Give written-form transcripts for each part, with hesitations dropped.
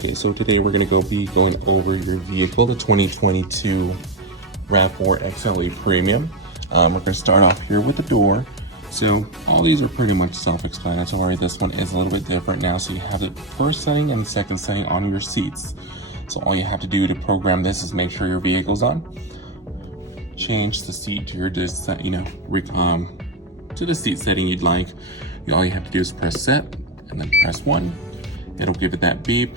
Okay, so today we're going to be going over your vehicle, the 2022 Rav4 XLE Premium. We're going to start off here with the door. So all these are pretty much self-explanatory. This one is a little bit different now. So you have the first setting and the second setting on your seats. So all you have to do to program this is make sure your vehicle's on. Change the seat to your to the seat setting you'd like. All you have to do is press set and then press 1. It'll give it that beep.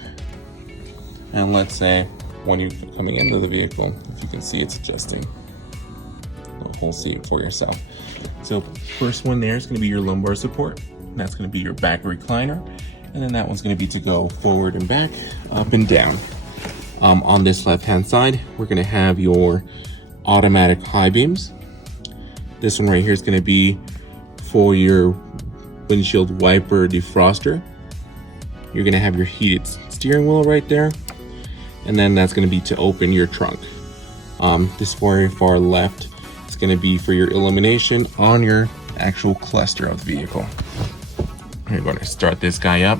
And let's say when you're coming into the vehicle, if you can see, it's adjusting the whole seat for yourself. So first one there is going to be your lumbar support. That's going to be your back recliner. And then that one's going to be to go forward and back, up and down. On this left-hand side, we're going to have your automatic high beams. This one right here is going to be for your windshield wiper defroster. You're going to have your heated steering wheel right there. And then that's going to be to open your trunk. This very far left is going to be for your illumination on your actual cluster of the vehicle. You're going to start this guy up.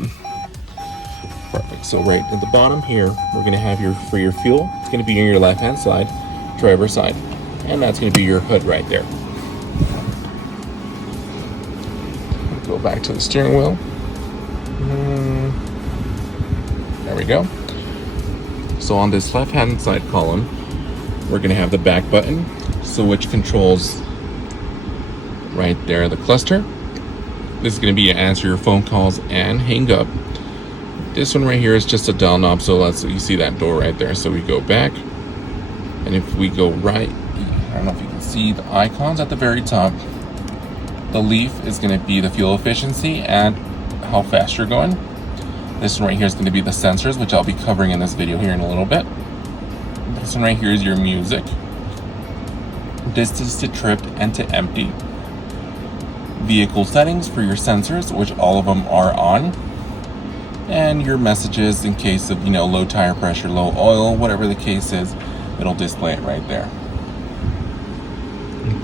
Perfect. So right at the bottom here, we're going to have for your fuel. It's going to be on your left-hand side, driver's side, and that's going to be your hood right there. Go back to the steering wheel. There we go. So on this left-hand side column, we're going to have the back button, so which controls right there the cluster. This is going to be to answer your phone calls and hang up. This one right here is just a dial knob, so you see that door right there. So we go back, and if we go right, I don't know if you can see the icons at the very top. The leaf is going to be the fuel efficiency and how fast you're going. This one right here is going to be the sensors, which I'll be covering in this video here in a little bit. This one right here is your music. Distance to trip and to empty. Vehicle settings for your sensors, which all of them are on. And your messages in case of, low tire pressure, low oil, whatever the case is, it'll display it right there.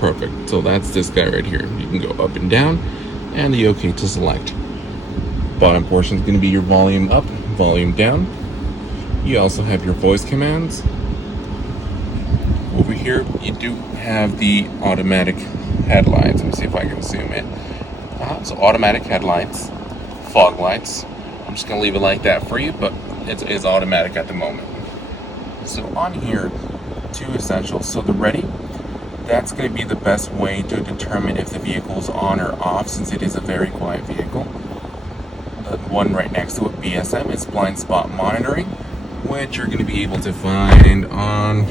Perfect. So that's this guy right here. You can go up and down and the OK to select. Bottom portion is going to be your volume up, volume down. You also have your voice commands. Over here, you do have the automatic headlights. Let me see if I can zoom in. So automatic headlights, fog lights. I'm just going to leave it like that for you, but it is automatic at the moment. So on here, 2 essentials. So the ready, that's going to be the best way to determine if the vehicle is on or off, since it is a very quiet vehicle. The one right next to it, BSM, is blind spot monitoring, which you're going to be able to find on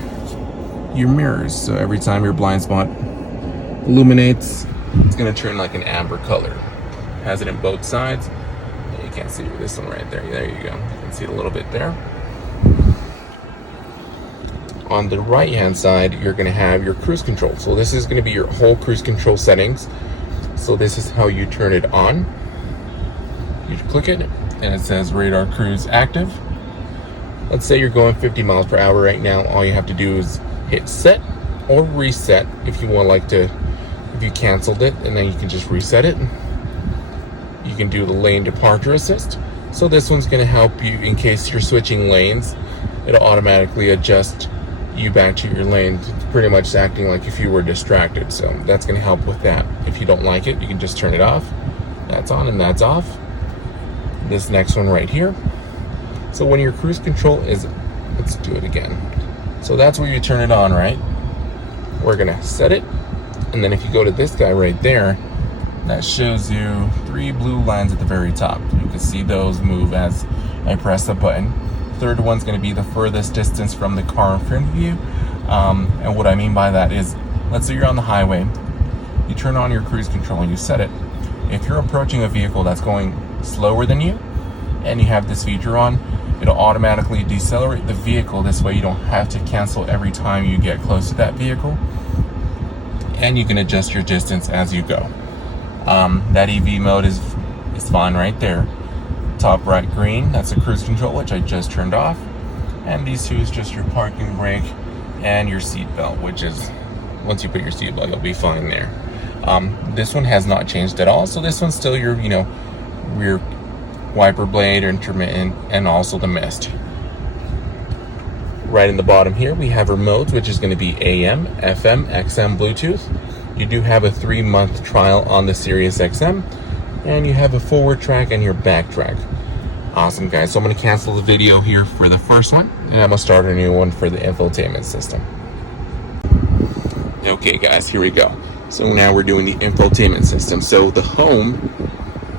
your mirrors. So every time your blind spot illuminates, it's going to turn like an amber color. Has it in both sides. You can't see this one right there. There you go. You can see it a little bit there. On the right hand side, you're going to have your cruise control. So this is going to be your whole cruise control settings. So this is how you turn it on. You click it and it says radar cruise active. Let's say you're going 50 miles per hour right now. All you have to do is hit set or reset if you if you canceled it, and then you can just reset it. You can do the lane departure assist. So this one's going to help you in case you're switching lanes. It'll automatically adjust you back to your lane. It's pretty much acting like if you were distracted. So that's going to help with that. If you don't like it, you can just turn it off. That's on and that's off. This next one right here. So when your cruise control is, let's do it again. So that's where you turn it on, right? We're going to set it. And then if you go to this guy right there, that shows you 3 blue lines at the very top. You can see those move as I press the button. Third one's going to be the furthest distance from the car in front of you. And what I mean by that is, let's say you're on the highway, you turn on your cruise control and you set it. If you're approaching a vehicle that's going slower than you and you have this feature on, it'll automatically decelerate the vehicle. This way you don't have to cancel every time you get close to that vehicle. And you can adjust your distance as you go. That EV mode is fine right there. Top right green, that's a cruise control, which I just turned off. And these 2 is just your parking brake and your seat belt, which is, once you put your seat belt, you'll be fine there. This one has not changed at all. So this one's still your, rear wiper blade, intermittent, and also the mist. Right in the bottom here, we have our modes, which is going to be AM, FM, XM, Bluetooth. You do have a 3-month trial on the Sirius XM, and you have a forward track and your back track. Awesome, guys. So I'm going to cancel the video here for the first one, and I'm going to start a new one for the infotainment system. Okay, guys, here we go. So now we're doing the infotainment system. So the home,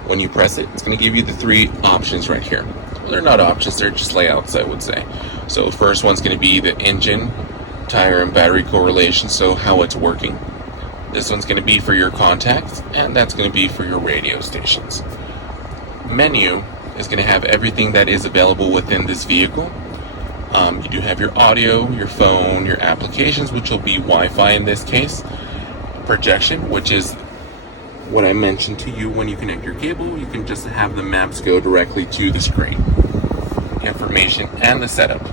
when you press it, it's going to give you the 3 options right here. Well, they're not options, they're just layouts, I would say. So the first one's going to be the engine, tire, and battery correlation, so how it's working. This one's going to be for your contacts, and that's going to be for your radio stations. Menu is going to have everything that is available within this vehicle. You do have your audio, your phone, your applications, which will be Wi-Fi in this case. Projection, which is what I mentioned to you when you connect your cable. You can just have the maps go directly to the screen. Information and the setup.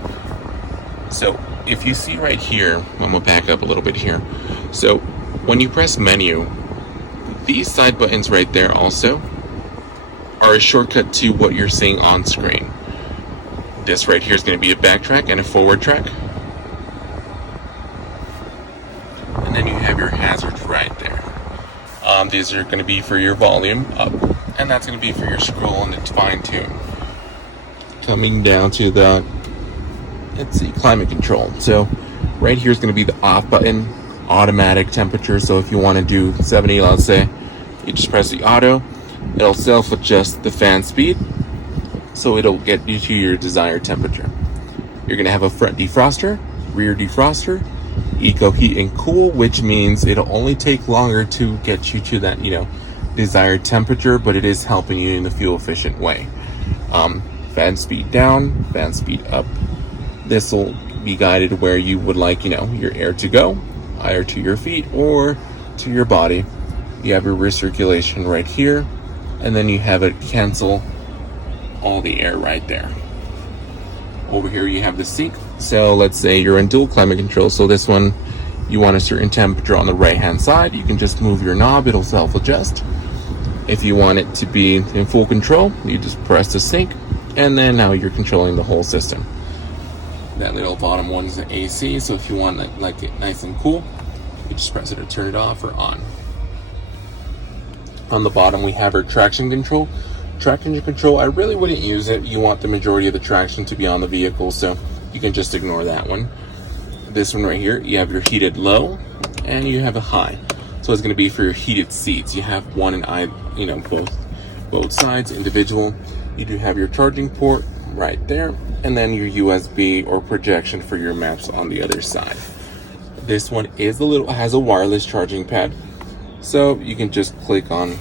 So if you see right here, I'm going to back up a little bit here. So when you press menu, these side buttons right there also are a shortcut to what you're seeing on screen. This right here is going to be a back track and a forward track. And then you have your hazards right there. These are going to be for your volume up, and that's going to be for your scroll and its fine tune. Coming down to the, let's see, climate control. So right here is going to be the off button, automatic temperature. So if you want to do 70, let's say, you just press the auto. It'll self-adjust the fan speed, so it'll get you to your desired temperature. You're going to have a front defroster, rear defroster, eco heat and cool, which means it'll only take longer to get you to that, desired temperature, but it is helping you in the fuel efficient way. Fan speed down, fan speed up. This will be guided where you would like, your air to go, either to your feet or to your body. You have your recirculation right here, and then you have it cancel all the air right there. Over here you have the sync. So let's say you're in dual climate control. So this one, you want a certain temperature on the right hand side. You can just move your knob, it'll self adjust. If you want it to be in full control, you just press the sync, and then now you're controlling the whole system. That little bottom one is the AC, so if you want it like it nice and cool, you just press it to turn it off or on. On the bottom we have our traction control. Traction control, I really wouldn't use it. You want the majority of the traction to be on the vehicle, so you can just ignore that one. This one right here, you have your heated low and you have a high. So it's going to be for your heated seats. You have one and both sides, individual. You do have your charging port right there, and then your USB or projection for your maps on the other side. This one is has a wireless charging pad, so you can just click on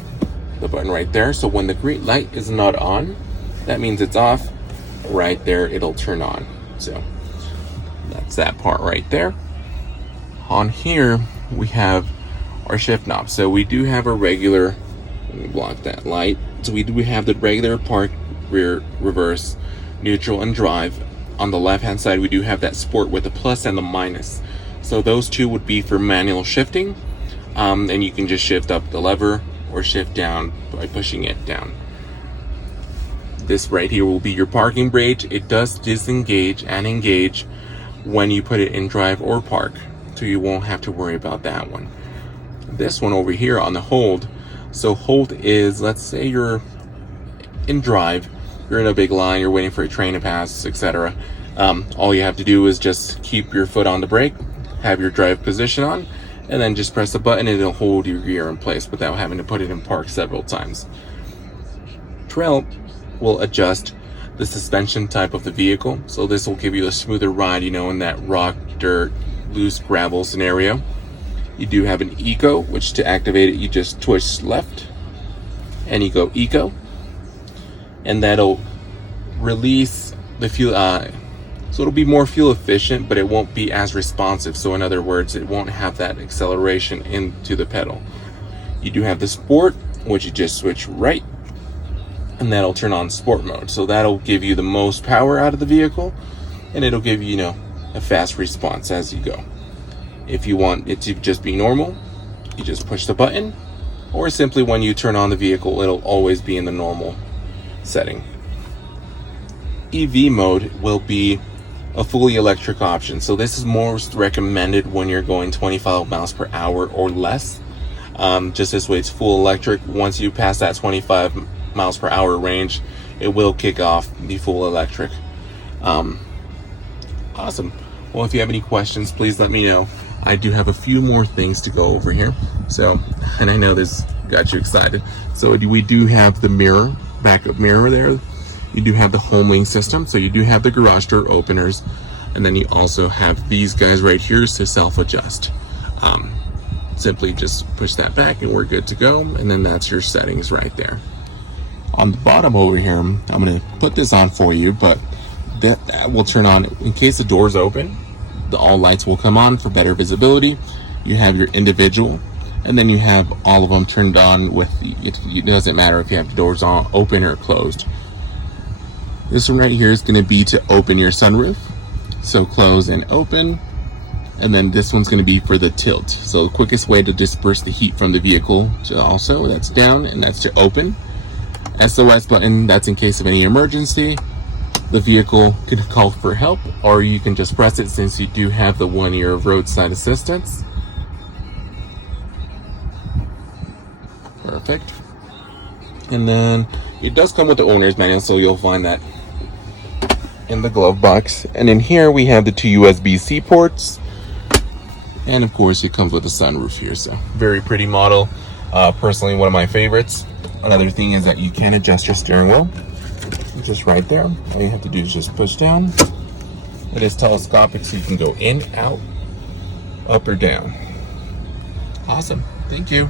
the button right there. So when the green light is not on, that means it's off. Right there, it'll turn on. So that's that part right there. On here, we have our shift knob. So we do have a regular, let me block that light. So we do have the regular park, rear, reverse, neutral, and drive. On the left hand side, we do have that sport with the plus and the minus. So those two would be for manual shifting. And you can just shift up the lever or shift down by pushing it down. This right here will be your parking brake. It does disengage and engage when you put it in drive or park, so you won't have to worry about that one. This one over here on the hold, so hold is, let's say you're in drive, you're in a big line, you're waiting for a train to pass, etc. All you have to do is just keep your foot on the brake, have your drive position on, and then just press the button and it'll hold your gear in place without having to put it in park several times. Trail will adjust the suspension type of the vehicle, so this will give you a smoother ride, in that rock, dirt, loose gravel scenario. You do have an eco, which to activate it, you just twist left and you go eco, and that'll release the fuel, so it'll be more fuel efficient, but it won't be as responsive. So in other words, it won't have that acceleration into the pedal. You do have the sport, which you just switch right, and that'll turn on sport mode. So that'll give you the most power out of the vehicle, and it'll give you, a fast response as you go. If you want it to just be normal, you just push the button, or simply when you turn on the vehicle, it'll always be in the normal setting. EV mode will be a fully electric option. So this is most recommended when you're going 25 miles per hour or less. Just this way, it's full electric. Once you pass that 25 miles per hour range, it will kick off the full electric. Awesome. Well, if you have any questions, please let me know. I do have a few more things to go over here. So, and I know this got you excited. So we do have the mirror, backup mirror there. You do have the home link system. So you do have the garage door openers. And then you also have these guys right here to self-adjust. Simply just push that back and we're good to go. And then that's your settings right there. On the bottom over here, I'm going to put this on for you, but that will turn on in case the door's open. All lights will come on for better visibility. You have your individual, and then you have all of them turned on with it doesn't matter if you have the doors on open or closed. This one right here is going to be to open your sunroof, so close and open. And then this one's going to be for the tilt, so the quickest way to disperse the heat from the vehicle to also, that's down, and that's to open. SOS button, that's in case of any emergency. The vehicle can call for help, or you can just press it since you do have the 1 year of roadside assistance. Perfect. And then it does come with the owner's manual, so you'll find that in the glove box. And in here we have the 2 USB-C ports, and of course it comes with a sunroof here. So very pretty model. Personally, one of my favorites. Another thing is that you can adjust your steering wheel. Just right there. All you have to do is just push down. It is telescopic, so you can go in, out, up, or down. Awesome. Thank you.